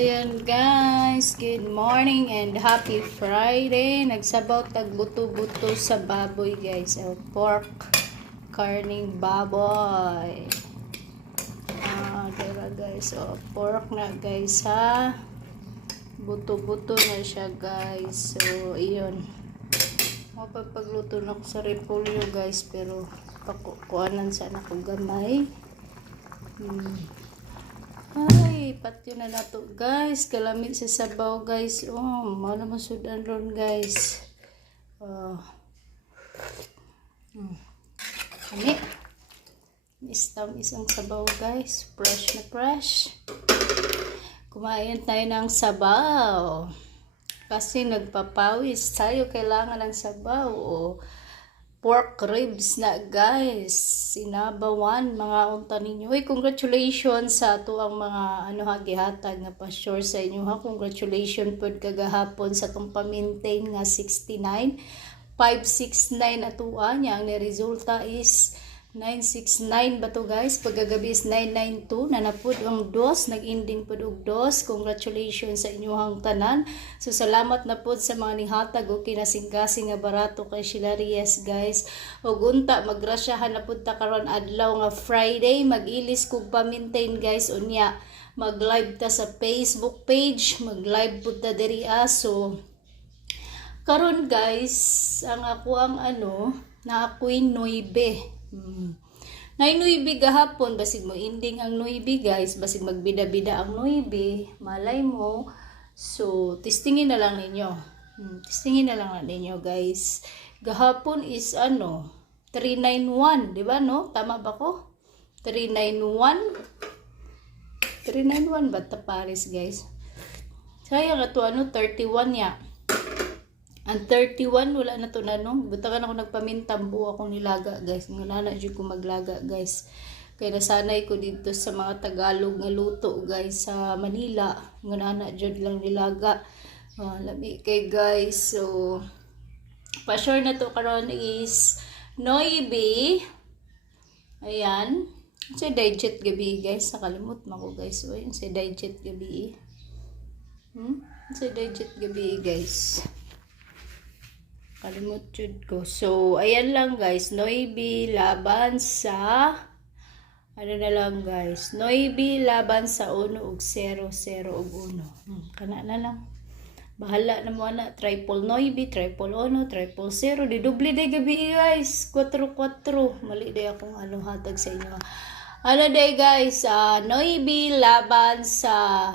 Ayan guys, good morning and happy Friday. Nagsabaw tag buto-buto sa baboy guys. Pork, karning baboy. Tara guys. Pork na guys ha. Buto-buto na siya guys. So, iyon. Mapapagluto na ko sa repolyo guys. Pero, pakukuanan sana ko gamay. Ay, patyo na nato guys. Kalamit sa sabaw guys. Mana masudan ron guys. Kami. Isang sabaw guys. Fresh na fresh. Kumain tayo ng sabaw. Kasi nagpapawis tayo. Kailangan ng sabaw. Pork ribs na guys, sinabawan mga unta ninyo. Uy, congratulations sa ato ang mga gihatag nga pa-sure sa inyo ha. Congratulations pod kagahapon sa itong pa-maintain nga 69 569 atuan niya. Ang resulta is 969 ba to guys? Pagkagabi is 992 na napud ang dos, nag-ending pod og dos. Congratulations sa inyong tanan. So salamat na pod sa mga nihatag o kinasing-kasing nga barato kay Shilarias guys. Og unta magrasyahan na pod ta karon adlaw nga Friday, mag-ilis kog pa-maintain guys unya. Mag-live ta sa Facebook page, mag-live pod ta diri so karon guys, ang ako ang na ako'y 9. Na 9 gahapon, basig mo ending ang 9 guys, basig magbida-bida ang 9, malay mo. So, testingin na lang ninyo. Testingin na lang ninyo guys. Gahapon is 391, di ba no? Tama ba ko? 391? 391 ba ta Paris guys? Sayang ato 31 ya. Ang 31 wala na to nanong. Butakan ako nagpamintambo akong nilaga guys. Ngana jud ko maglaga guys. Kaya nasanay ko dito sa mga Tagalog nga luto guys sa Manila. Ngana jud lang nilaga. Lami kay guys. So pa-sure na to karon is Noibi. Ayan. Sa digit gabi guys. Nakalimot man ko guys. So yun sa digit gabi. Sa digit gabi guys. Kalimut jud ko. So, ayan lang guys. Noibi laban sa na lang guys. Noibi laban sa 1 ug 0, 0 ug 1. Kana na lang. Bahala na mo na. Triple Noibi, triple 1, triple 0. Di doble day gabi guys. 4-4. Mali day akong hatag sa inyo. Day guys. Noibi laban sa